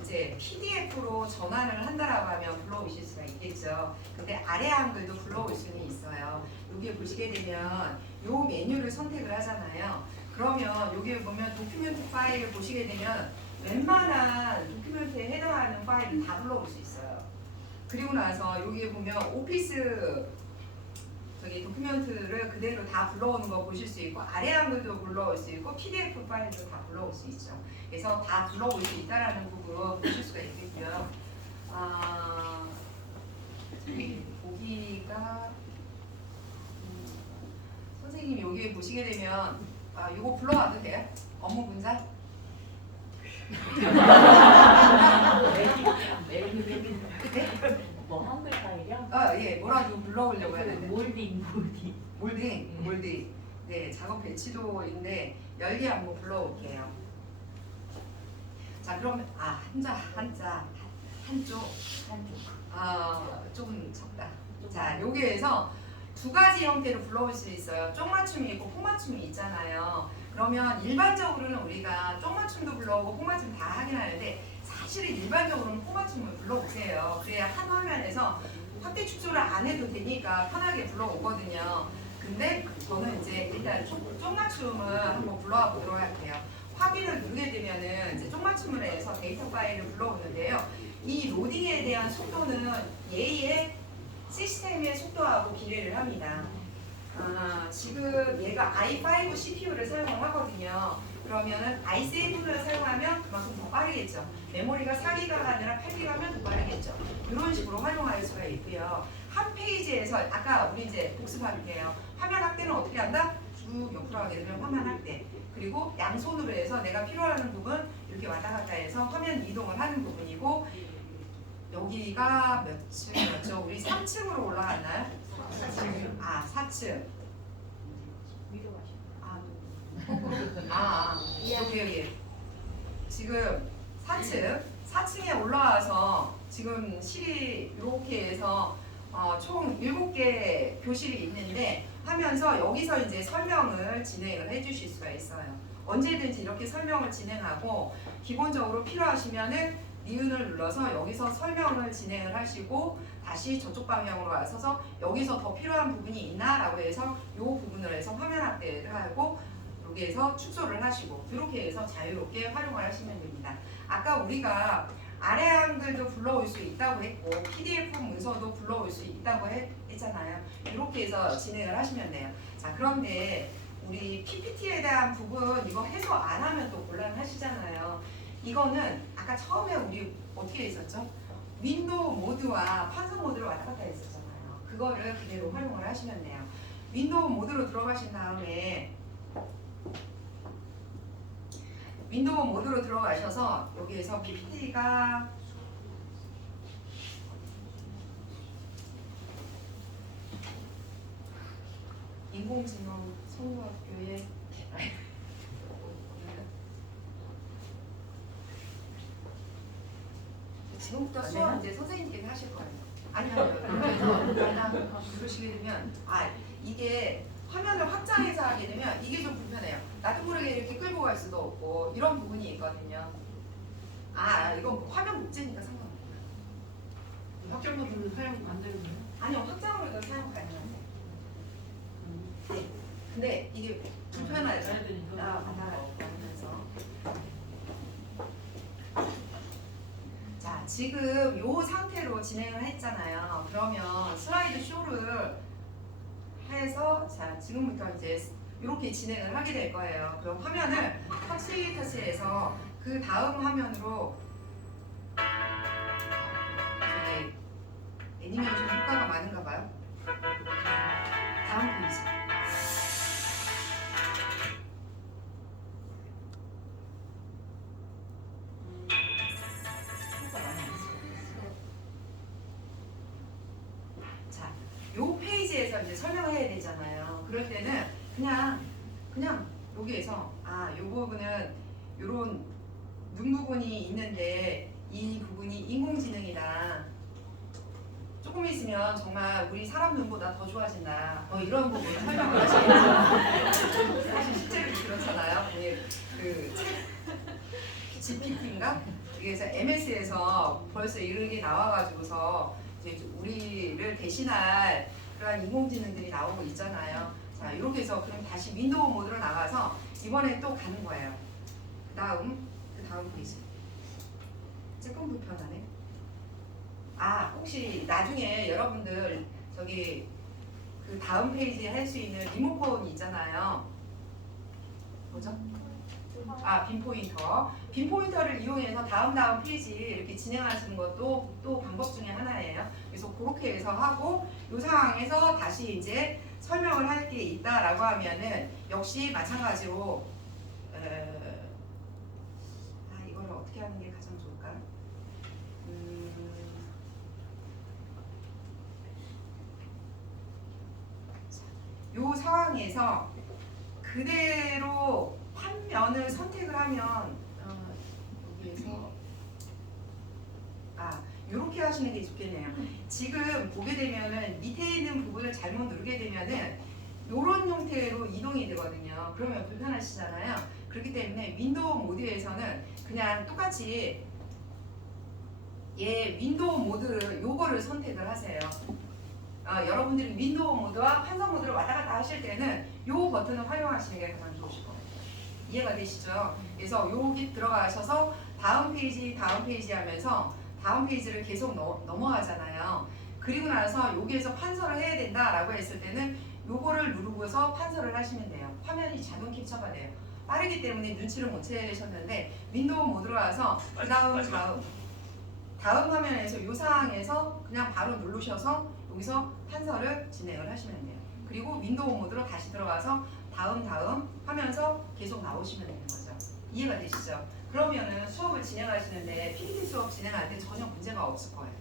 이제 PDF로 전환을 한다라고 하면 불러오실 수가 있겠죠. 근데 아래 한글도 불러올 수는 있어요. 여기 보시게 되면 요 메뉴를 선택을 하잖아요. 그러면 여기 보면 도큐멘트 파일을 보시게 되면 웬만한 도큐멘트에 해당하는 파일을 다 불러올 수 있어요. 그리고 나서 여기 보면 오피스 저기 도큐멘트를 그대로 다 불러오는 거 보실 수 있고 아래 한글도 불러올 수 있고 PDF 파일도 다 불러올 수 있죠. 그래서 다 불러올 수 있다라는 부분 보실 수가 있겠고요. 보기가 선생님 여기 보시게 되면 이거 불러와도 돼요? 업무 분산? 뭐 한글 파일이요? 예, 뭐라도 불러오려고 했는데. 몰딩. 몰딩. 네, 작업 배치도인데 열기 한번 불러올게요. 자, 그러면 한쪽. 좀 적다. 자, 여기에서 두 가지 형태로 불러올 수 있어요. 쪽맞춤이 있고 폭맞춤이 있잖아요. 그러면 일반적으로는 우리가 쪽맞춤도 불러오고 폭맞춤 다 하긴 하는데 사실은 일반적으로는 폭맞춤을 불러오세요. 그래야 한 화면에서 확대 축소를 안 해도 되니까 편하게 불러오거든요. 근데 저는 이제 일단 쪽맞춤을 한번 불러와 보도록 할게요. 확인을 누르게 되면은 이제 쪽맞춤을 해서 데이터 파일을 불러오는데요. 이 로딩에 대한 속도는 얘의 시스템의 속도하고 비례를 합니다. 지금 얘가 i5 CPU를 사용을 하거든요. 그러면은 i7을 사용하면 그만큼 더 빠르겠죠. 메모리가 4기가가 아니라 8기가면 더 빠르겠죠. 이런 식으로 활용할 수가 있고요. 한 페이지에서 아까 우리 이제 복습할게요. 화면 확대는 어떻게 한다? 쭉 옆으로 하게 되면 화면 확대. 그리고 양손으로 해서 내가 필요한 부분 이렇게 왔다 갔다 해서 화면 이동을 하는 부분이고, 여기가 몇 층이었죠? 우리 3층으로 올라갔나요? 4층. 여기. 지금 4층에 올라와서 지금 실이 이렇게 해서 총 7개 교실이 있는데 하면서 여기서 이제 설명을 진행을 해 주실 수가 있어요. 언제든지 이렇게 설명을 진행하고, 기본적으로 필요하시면은 니은을 눌러서 여기서 설명을 진행을 하시고 다시 저쪽 방향으로 와서 여기서 더 필요한 부분이 있나라고 해서 이 부분을 해서 화면 확대를 하고 여기에서 축소를 하시고 이렇게 해서 자유롭게 활용을 하시면 됩니다. 아까 우리가 아래 한글도 불러올 수 있다고 했고 PDF 문서도 불러올 수 있다고 했잖아요. 이렇게 해서 진행을 하시면 돼요. 자, 그런데 우리 PPT에 대한 부분 이거 해석 안 하면 또 곤란하시잖아요. 이거는 아까 처음에 우리 어떻게 했었죠? 윈도우 모드와 판서 모드를 왔다 갔다 했었잖아요. 그거를 그대로 활용을 하시면 돼요. 윈도우 모드로 들어가신 다음에 윈도우 모드로 들어가셔서 여기에서 PPT가 인공지능 선구학교의 지금부터 수업 이제 선생님께서 하실 거예요. 아니요. 그래서 그러시게 되면 이게 화면을 확장해서 하게 되면 이게 좀 불편해요. 나도 모르게 이렇게 끌고 갈 수도 없고 이런 부분이 있거든요. 이건 화면 목재니까 상관없어요. 확정 모드는 사용 안 되는 거예요? 아니요, 확장으로도 사용 가능한데. 네. 근데 이게 불편하죠. 하면서. 자, 지금 이 상태로 진행을 했잖아요. 그러면 슬라이드 쇼를 해서 자, 지금부터 이제 이렇게 진행을 하게 될 거예요. 그럼 화면을 터치해서 그 다음 화면으로 애니메이션 효과가 많은가 봐요. 다음 페이지. 자, 요 페이지에서 이제 설명을 해야 되잖아요. 그럴 때는 그냥 여기에서 요 부분은 요런 눈 부분이 있는데 이 부분이 인공지능이다. 조금 있으면 정말 우리 사람 눈보다 더 좋아진다. 이런 부분을 설명을 하시겠죠. 사실 실제로 그렇잖아요. 그 GPT인가? 그래서 MS에서 벌써 이런 게 나와가지고서 이제 우리를 대신할 그런 인공지능들이 나오고 있잖아요. 자, 이렇게 해서 그럼 다시 윈도우 모드로 나가서 이번에 또 가는 거예요. 그 다음 페이지. 조금 불편하네. 혹시 나중에 여러분들 저기 그 다음 페이지에 할 수 있는 리모컨 있잖아요. 뭐죠? 빈 포인터. 빈 포인터를 이용해서 다음 페이지 이렇게 진행하시는 것도 또 방법 중에 하나예요. 그래서 그렇게 해서 하고 이 상황에서 다시 이제 설명을 할 게 있다라고 하면은 역시 마찬가지로 이거를 어떻게 하는 게 가장 좋을까? 이 상황에서 그대로 화면을 선택을 하면 여기에서 이렇게 하시는 게 좋겠네요. 지금 보게 되면은 밑에 있는 부분을 잘못 누르게 되면은 이런 형태로 이동이 되거든요. 그러면 불편하시잖아요. 그렇기 때문에 윈도우 모드에서는 그냥 똑같이 윈도우 모드를 요거를 선택을 하세요. 여러분들이 윈도우 모드와 판서 모드를 왔다 갔다 하실 때는 이 버튼을 활용하시는 게 가장 좋으실 거예요. 이해가 되시죠? 그래서 여기 들어가셔서 다음 페이지 하면서 다음 페이지를 계속 넘어가잖아요. 그리고 나서 여기에서 판서를 해야 된다라고 했을 때는 요거를 누르고서 판서를 하시면 돼요. 화면이 자동 캡처가 돼요. 빠르기 때문에 눈치를 못 채셨는데 윈도우 모드로 와서 다음 화면에서 이 상황에서 그냥 바로 누르셔서 여기서 판서를 진행을 하시면 돼요. 그리고 윈도우 모드로 다시 들어가서 다음 하면서 계속 나오시면 되는 거죠. 이해가 되시죠? 그러면은 수업을 진행하시는데 PPT 수업 진행할 때 전혀 문제가 없을 거예요.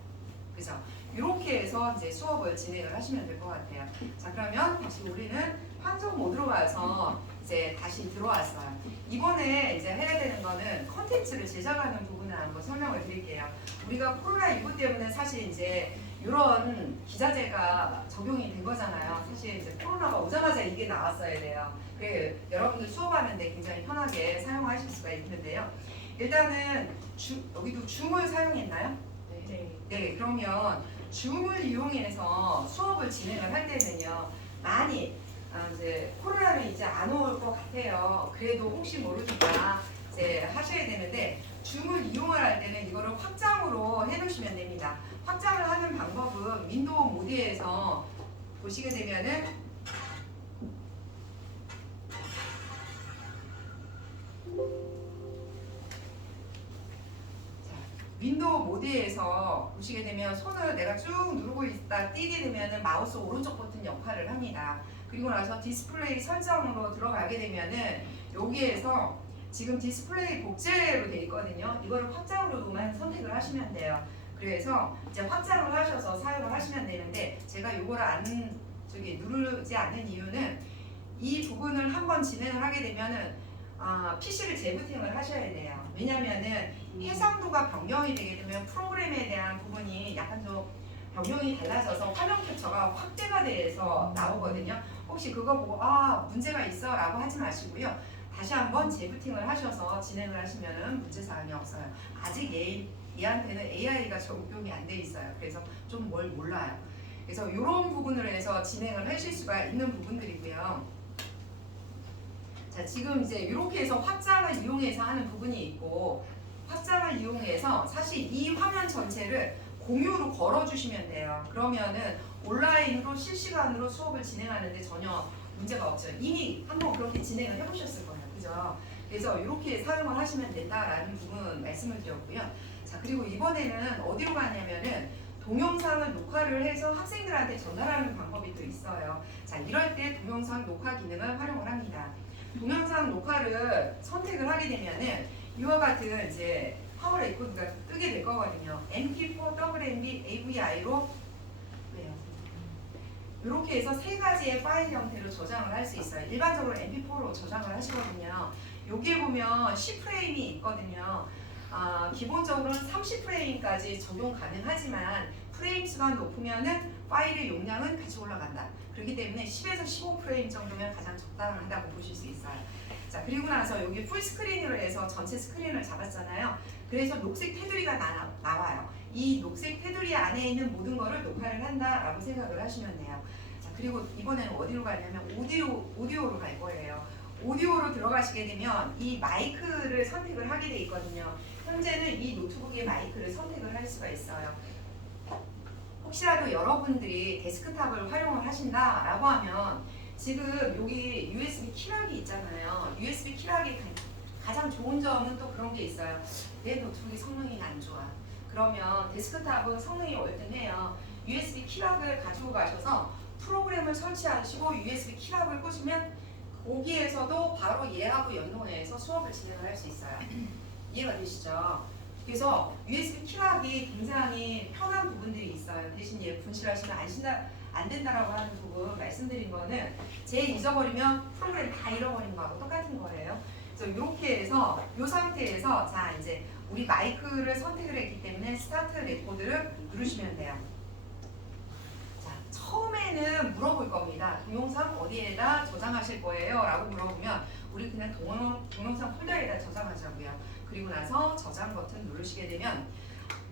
그래서 이렇게 해서 이제 수업을 진행을 하시면 될 것 같아요. 자, 그러면 다시 우리는 판서 모드로 와서 이제 다시 들어왔어요. 이번에 이제 해야 되는 거는 컨텐츠를 제작하는 부분을 한번 설명을 드릴게요. 우리가 코로나19 때문에 사실 이제 이런 기자재가 적용이 된 거잖아요. 사실 이제 코로나가 오자마자 이게 나왔어야 돼요. 그래 여러분들 수업하는데 굉장히 편하게 사용하실 수가 있는데요. 일단은 여기도 줌을 사용했나요? 네, 그러면 줌을 이용해서 수업을 진행을 할 때는요, 많이 이제 코로나는 이제 안 올 것 같아요. 그래도 혹시 모르니까 이제 하셔야 되는데 줌을 이용을 할 때는 이거를 확장으로 해놓으시면 됩니다. 확장을 하는 방법은 윈도우 모드에서 보시게 되면은 윈도우 모드에서 보시게 되면 손을 내가 쭉 누르고 있다 띄게 되면은 마우스 오른쪽 버튼 역할을 합니다. 그리고 나서 디스플레이 설정으로 들어가게 되면은 여기에서 지금 디스플레이 복제로 되어 있거든요. 이거를 확장으로만 선택을 하시면 돼요. 그래서 이제 확장을 하셔서 사용을 하시면 되는데 제가 이거를 누르지 않는 이유는 이 부분을 한번 진행을 하게 되면은 PC를 재부팅을 하셔야 돼요. 왜냐면은 해상도가 변경이 되게 되면 프로그램에 대한 부분이 약간 좀 변경이 달라져서 화면 캡처가 확대가 돼서 나오거든요. 혹시 그거 보고 문제가 있어 라고 하지 마시고요. 다시 한번 재부팅을 하셔서 진행을 하시면은 문제사항이 없어요. 아직 얘한테는 AI가 적용이 안 돼 있어요. 그래서 좀 뭘 몰라요. 그래서 이런 부분을 해서 진행을 하실 수가 있는 부분들이고요. 자, 지금 이제 이렇게 해서 확장을 이용해서 하는 부분이 있고, 확장을 이용해서 사실 이 화면 전체를 공유로 걸어주시면 돼요. 그러면은 온라인으로 실시간으로 수업을 진행하는데 전혀 문제가 없죠. 이미 한번 그렇게 진행을 해보셨을 거예요. 그죠? 그래서 이렇게 사용을 하시면 된다라는 부분 말씀을 드렸고요. 자, 그리고 이번에는 어디로 가냐면은 동영상을 녹화를 해서 학생들한테 전달하는 방법이 또 있어요. 자, 이럴 때 동영상 녹화 기능을 활용을 합니다. 동영상 녹화를 선택을 하게 되면은 이와 같은 이제 파워 레코드가 뜨게 될 거거든요. MP4, WMV, AVI로 이렇게 해서 세 가지의 파일 형태로 저장을 할 수 있어요. 일반적으로 MP4로 저장을 하시거든요. 여기에 보면 10프레임이 있거든요. 기본적으로는 30프레임까지 적용 가능하지만 프레임 수가 높으면은 파일의 용량은 같이 올라간다. 그렇기 때문에 10에서 15프레임 정도면 가장 적당하다고 보실 수 있어요. 자, 그리고 나서 여기 풀스크린으로 해서 전체 스크린을 잡았잖아요. 그래서 녹색 테두리가 나와요. 이 녹색 테두리 안에 있는 모든 거를 녹화를 한다라고 생각을 하시면 돼요. 자, 그리고 이번에는 어디로 가냐면 오디오로 갈 거예요. 오디오로 들어가시게 되면 이 마이크를 선택을 하게 돼 있거든요. 현재는 이 노트북의 마이크를 선택을 할 수가 있어요. 혹시라도 여러분들이 데스크탑을 활용을 하신다라고 하면 지금 여기 USB 키락이 있잖아요. USB 키락이 가장 좋은 점은 또 그런 게 있어요. 내 노트북이 성능이 안 좋아. 그러면 데스크탑은 성능이 월등해요. USB 키락을 가지고 가셔서 프로그램을 설치하시고 USB 키락을 꽂으면 거기에서도 바로 얘하고 연동해서 수업을 진행을 할 수 있어요. 이해가 되시죠? 그래서 USB 키락이 굉장히 편한 부분들이 있어요. 대신 얘 분실하시면 안 된다라고 하는 부분 말씀드린 거는 제 잊어버리면 프로그램 다 잃어버린 거하고 똑같은 거예요. 그래서 이렇게 해서 이 상태에서 자 이제 우리 마이크를 선택을 했기 때문에 스타트 레코드를 누르시면 돼요. 자, 처음에는 물어볼 겁니다. 동영상 어디에다 저장하실 거예요? 라고 물어보면 우리 그냥 동영상 폴더에다 저장하자고요. 그리고 나서 저장 버튼 누르시게 되면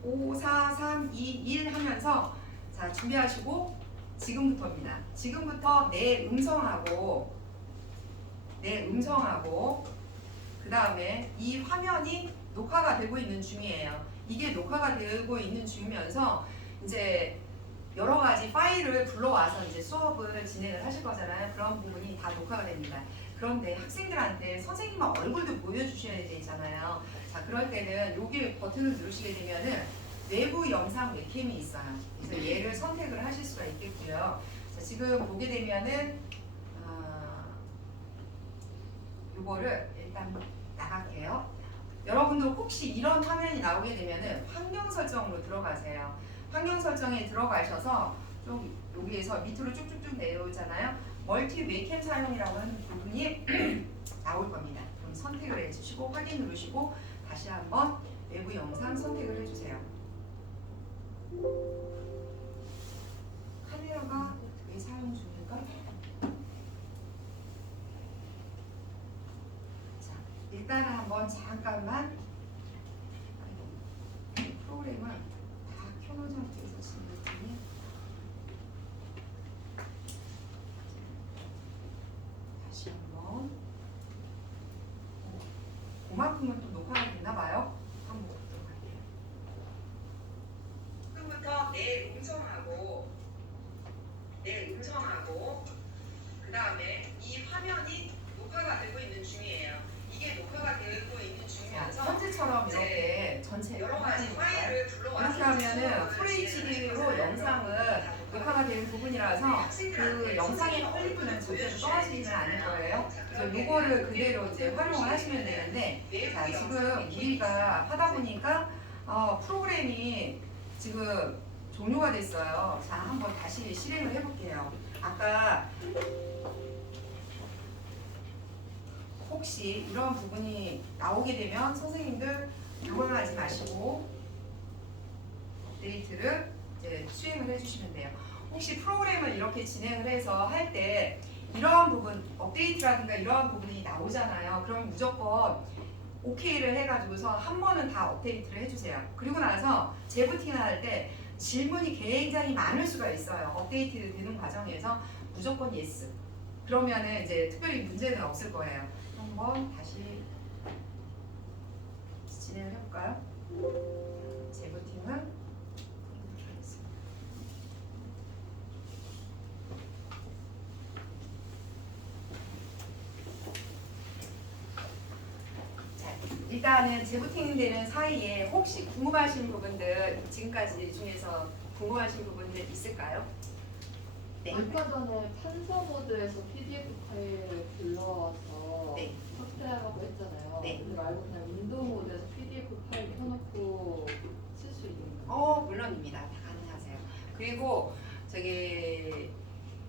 5, 4, 3, 2, 1 하면서 자 준비하시고 지금부터입니다. 지금부터 내 음성하고 그 다음에 이 화면이 녹화가 되고 있는 중이에요. 이게 녹화가 되고 있는 중이면서 이제 여러 가지 파일을 불러와서 이제 수업을 진행을 하실 거잖아요. 그런 부분이 다 녹화가 됩니다. 그런데 학생들한테 선생님 얼굴도 보여주셔야 되잖아요. 자, 그럴 때는 여기 버튼을 누르시게 되면은 외부 영상 웹캠이 있어요. 그래서 얘를 선택을 하실 수가 있겠고요. 자, 지금 보게 되면은 이거를 일단 나갈게요. 여러분들 혹시 이런 화면이 나오게 되면은 환경 설정으로 들어가세요. 환경 설정에 들어가셔서 좀 여기에서 밑으로 쭉쭉쭉 내려오잖아요. 멀티 웹캠 사용이라고 하는 부분이 나올 겁니다. 그럼 선택을 해주시고 확인 누르시고 다시 한번 외부 영상 선택을 해주세요. 카메라가 왜 사용 중인가? 자, 일단은 한번 잠깐만 프로그램을 다 켜놓은 상태에서 진행했더니 다시 한번 그만큼은 또 녹화가 됐나봐요. 한번 보도록 할게요. 지금부터 내 음성하고 그 다음에 이 화면이 녹화가 되고 있는 중이에요. 이게 녹화가 되고 있는 중이면서 현재처럼 이렇게 전체 여러 가지 파일을 불러와서 이렇게 하면은 FHD로 영상은 녹화가 되는 부분이라서 그 영상의 퀄리티는 절대로 떨어지지는 않을 거예요. 그래서 요거를 그대로 이제 활용을 하시면 되는데, 자, 지금 우리가 하다 보니까 프로그램이 지금 종료가 됐어요. 자, 한번 다시 실행을 해볼게요. 아까 혹시 이런 부분이 나오게 되면 선생님들 당황하지 마시고 업데이트를 이제 수행을 해주시면 돼요. 혹시 프로그램을 이렇게 진행을 해서 할 때 이러한 부분, 업데이트라든가 이러한 부분이 나오잖아요. 그럼 무조건 OK를 해가지고서 한 번은 다 업데이트를 해주세요. 그리고 나서 재부팅을 할 때 질문이 굉장히 많을 수가 있어요. 업데이트 되는 과정에서 무조건 yes. 그러면은 이제 특별히 문제는 없을 거예요. 한번 다시 진행을 해볼까요? 재부팅을 하겠습니다. 자, 일단은 재부팅 되는 사이에 혹시 궁금하신 부분들 지금까지 중에서 궁금하신 부분들 있을까요? 네. 얼마 전에 판서 모드에서 PDF 파일을 불러와서 네. 확대하라고 했잖아요. 네. 근데 말고 그냥 윈도우 모드에서 PDF 파일 켜놓고 쓸 수 있는 거예요? 물론입니다. 다 가능하세요. 그리고 저기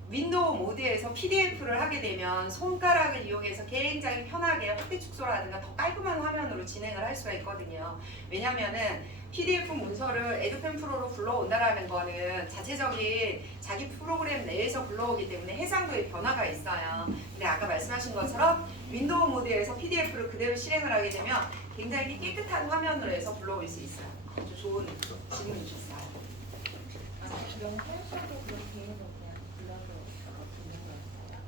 윈도우 모드에서 PDF를 하게 되면 손가락을 이용해서 굉장히 편하게 확대 축소라든가 더 깔끔한 화면으로 진행을 할 수가 있거든요. 왜냐면은 PDF 문서를 에듀펜 프로로 불러온다라는 거는 자체적인 자기 프로그램 내에서 불러오기 때문에 해상도의 변화가 있어요. 근데 아까 말씀하신 것처럼 윈도우 모드에서 PDF를 그대로 실행을 하게 되면 굉장히 깨끗한 화면으로 해서 불러올 수 있어요. 아주 좋은 질문이셨어요. 그럼 한쇼도 그렇게 해서 그냥 불러서 듣는 거였어요?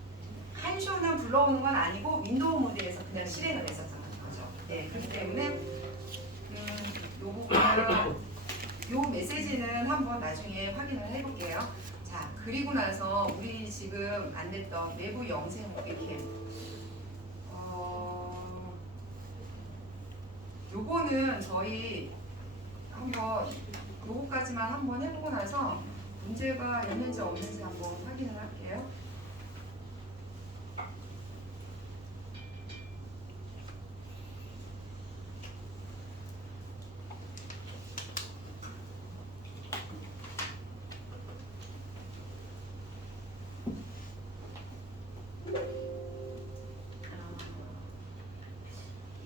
한쇼는 불러오는 건 아니고 윈도우 모드에서 그냥 실행을 했었던 거죠. 네, 그렇기 때문에 요 부분은 요 메시지는 한번 나중에 확인을 해볼게요. 자, 그리고 나서 우리 지금 안 됐던 외부 영상 웹캠. 요거는 저희 한번 요거까지만 한번 해보고 나서 문제가 있는지 없는지 한번 확인을 할게요.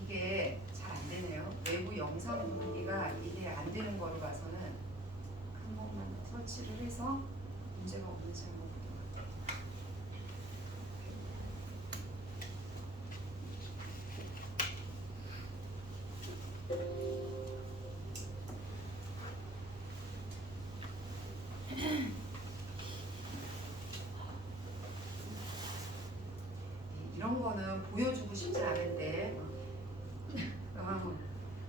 이게 잘 안 되네요. 외부 영상 분리가 이게 안 되는 거로 봐서는 한 번만 설치를 해서 문제가 없는지 한번 보도록 할게요. 쉽지 않은데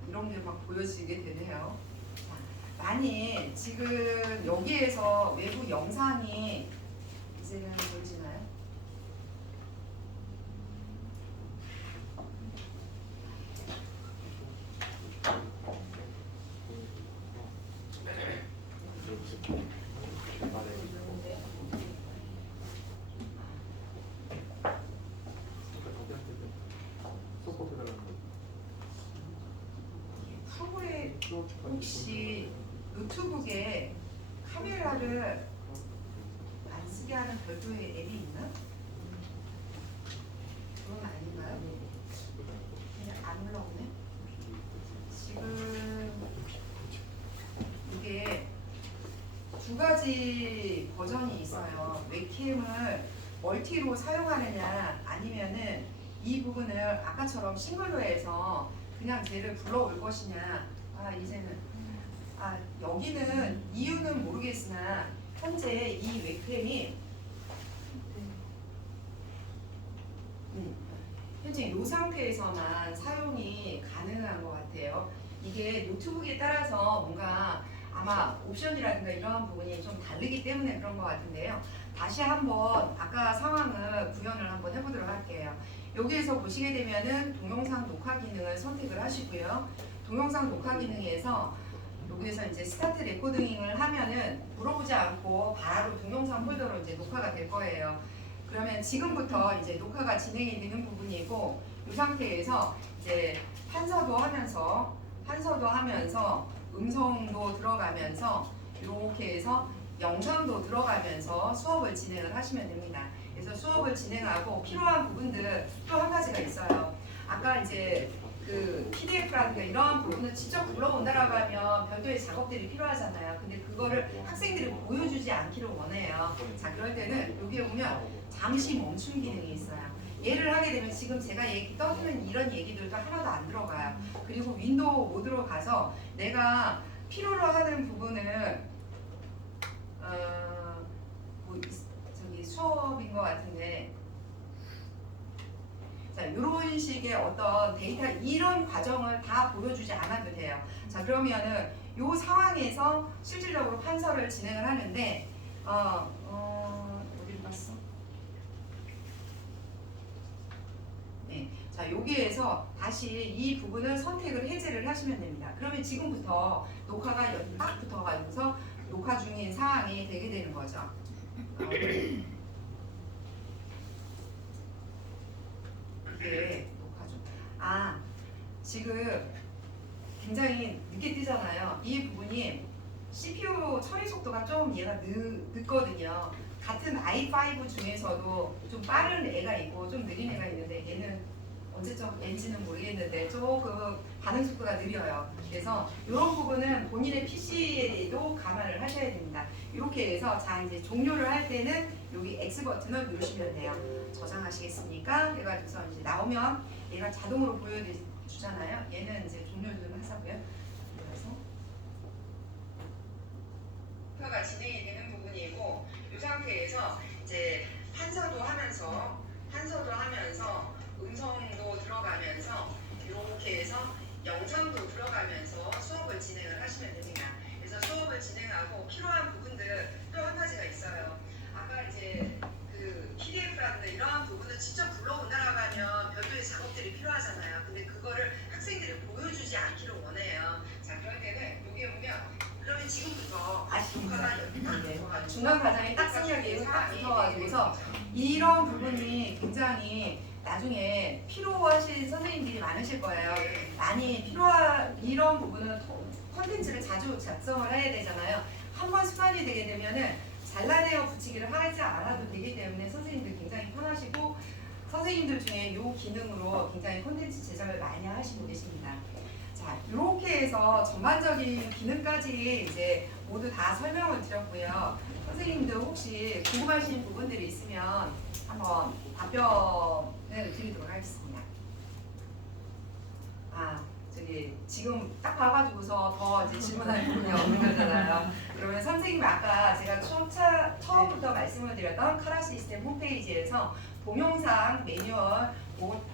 이런 게 막 보여지게 되네요. 자, 만일 지금 여기에서 외부 영상이 이제는 보이시나요? 프로그램 혹시 노트북에 카메라를 안 쓰게 하는 별도의 앱이 있나? 그건 아닌가요? 그냥 안 올라오네? 지금 이게 두 가지 버전이 있어요. 웹캠을 멀티로 사용하느냐 아니면은 이 부분을 아까처럼 싱글로 해서 그냥 쟤를 불러올 것이냐. 이제는 여기는 이유는 모르겠으나 현재 이 웹캠이 현재 이 상태에서만 사용이 가능한 것 같아요. 이게 노트북에 따라서 뭔가 아마 옵션이라든가 이러한 부분이 좀 다르기 때문에 그런 것 같은데요. 다시 한번 아까 상황을 구현을 한번 해보도록 할게요. 여기에서 보시게 되면은 동영상 녹화 기능을 선택을 하시고요. 동영상 녹화 기능에서 여기에서 이제 스타트 레코딩을 하면은 물어보지 않고 바로 동영상 폴더로 이제 녹화가 될 거예요. 그러면 지금부터 이제 녹화가 진행이 되는 부분이고 이 상태에서 이제 판서도 하면서 음성도 들어가면서 이렇게 해서 영상도 들어가면서 수업을 진행을 하시면 됩니다. 그래서 수업을 진행하고 필요한 부분들 또 한 가지가 있어요. 아까 이제 그 PDF라든가 이러한 부분을 직접 불러온다라고 하면 별도의 작업들이 필요하잖아요. 근데 그거를 학생들이 보여주지 않기를 원해요. 자, 그럴 때는 여기에 보면 잠시 멈춤 기능이 있어요. 얘를 하게 되면 지금 제가 떠드는 이런 얘기들도 하나도 안 들어가요. 그리고 윈도우 모드로 가서 내가 필요로 하는 부분을 저기 수업인 것 같은데 자, 이런 식의 어떤 데이터 이런 과정을 다 보여주지 않아도 돼요. 자, 그러면은 이 상황에서 실질적으로 판서를 진행을 하는데 어디로 갔어? 네, 자, 여기에서 다시 이 부분을 선택을 해제를 하시면 됩니다. 그러면 지금부터 녹화가 딱 붙어가지고서 녹화 중인 상황이 되게 되는 거죠. 이게 녹화 중. 지금 굉장히 늦게 뜨잖아요. 이 부분이 CPU 처리 속도가 좀 얘가 늦거든요. 같은 i5 중에서도 좀 빠른 애가 있고 좀 느린 애가 있는데 얘는 언제쯤인지는 모르겠는데 조금 반응 속도가 느려요. 그래서 이런 부분은 본인의 PC에도 감안을 하셔야 됩니다. 이렇게 해서 자 이제 종료를 할 때는 여기 X 버튼을 누르시면 돼요. 저장하시겠습니까? 해가지고서 이제 나오면 얘가 자동으로 보여주잖아요. 얘는 이제 종료 좀 하자고요. 그래서 녹화가 진행이 되는 부분이고 이 상태에서 이제 판서도 하면서 음성도 들어가면서 이렇게 해서 영상도 들어가면서 수업을 진행을 하시면 됩니다. 그래서 수업을 진행하고 필요한 부분들 또 한 가지가 있어요. 아까 이제 그 PDF라든가 이러한 부분을 직접 불러온다라고 하면 별도의 작업들이 필요하잖아요. 근데 그거를 학생들이 보여주지 않기를 원해요. 자, 그럴 때는 여기 오면 그러면 지금부터 녹화가 중간 과정에 딱 생략이 딱 붙어가지고서 이런 부분이 굉장히 나중에 필요하신 선생님들이 많으실 거예요. 많이 필요한 이런 부분은 콘텐츠를 자주 작성을 해야 되잖아요. 한번 습관이 되게 되면은 잘라내어 붙이기를 하지 않아도 되기 때문에 선생님들 굉장히 편하시고 선생님들 중에 이 기능으로 굉장히 콘텐츠 제작을 많이 하시고 계십니다. 자, 이렇게 해서 전반적인 기능까지 이제 모두 다 설명을 드렸고요. 선생님들 혹시 궁금하신 부분들이 있으면 한번 답변을 드리도록 하겠습니다. 저기 지금 딱 봐가지고서 더 이제 질문할 부분이 없는 거잖아요. 그러면 선생님 아까 제가 처음부터 말씀을 드렸던 카라 시스템 홈페이지에서 동영상 매뉴얼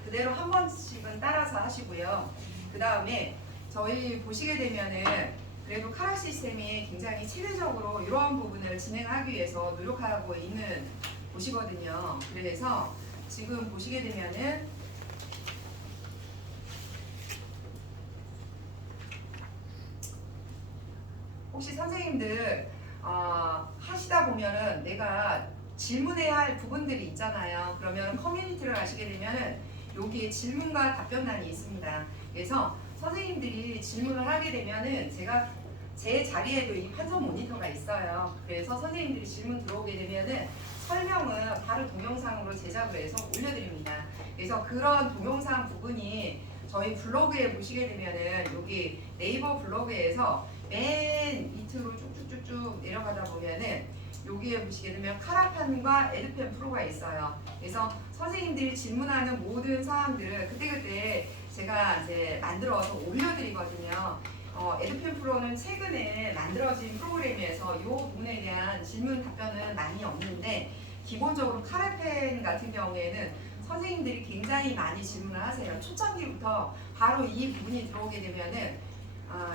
그대로 한 번씩은 따라서 하시고요. 그 다음에 저희 보시게 되면은 그래도 카라 시스템이 굉장히 체계적으로 이러한 부분을 진행하기 위해서 노력하고 있는 곳이거든요. 그래서 지금 보시게 되면은 혹시 선생님들 하시다 보면은 내가 질문해야 할 부분들이 있잖아요. 그러면 커뮤니티를 하시게 되면은 여기에 질문과 답변란이 있습니다. 그래서 선생님들이 질문을 하게 되면은 제가 제 자리에도 이 판서 모니터가 있어요. 그래서 선생님들이 질문 들어오게 되면은 설명은 바로 동영상으로 제작을 해서 올려드립니다. 그래서 그런 동영상 부분이 저희 블로그에 보시게 되면은 여기 네이버 블로그에서 맨 밑으로 쭉쭉쭉쭉 내려가다 보면은 여기에 보시게 되면 카라판과 에듀펜 프로가 있어요. 그래서 선생님들이 질문하는 모든 사항들을 그때그때 제가 이제 만들어서 올려드리거든요. 에듀펜 프로는 최근에 만들어진 프로그램이어서 이 부분에 대한 질문 답변은 많이 없는데 기본적으로 카라펜 같은 경우에는 선생님들이 굉장히 많이 질문을 하세요. 초창기부터 바로 이 부분이 들어오게 되면은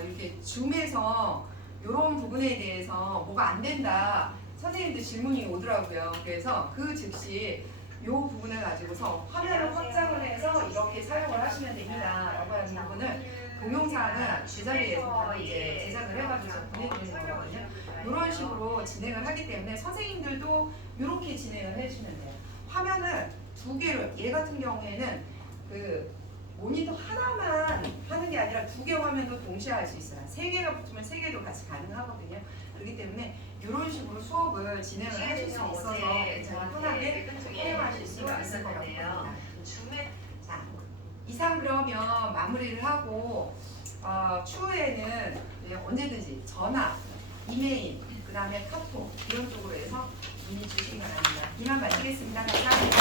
이렇게 줌에서 이런 부분에 대해서 뭐가 안 된다 선생님들 질문이 오더라고요. 그래서 그 즉시 이 부분을 가지고서 화면을 확장을 해서 이렇게 사용을 하시면 됩니다. 라고 하는 부분을 동영상은 제자리에서 바로 이제 제작을 해가지고 보내드리는 거거든요. 이런 식으로 진행을 하기 때문에 선생님들도 이렇게 진행을 해주시면 돼요. 화면을 두 개로, 얘 같은 경우에는 그 모니터 하나만 하는 게 아니라 두 개 화면도 동시에 할 수 있어요. 세 개가 붙으면 세 개도 같이 가능하거든요. 그렇기 때문에 이런 식으로 수업을 진행을 하실 수 있어서 정말 편하게 활용하실 수 있을 것 같아요. 자, 이상 그러면 마무리를 하고 추후에는 언제든지 전화, 이메일, 그 다음에 카톡 이런 쪽으로 해서 문의 주시기 바랍니다. 이만 마치겠습니다. 감사합니다.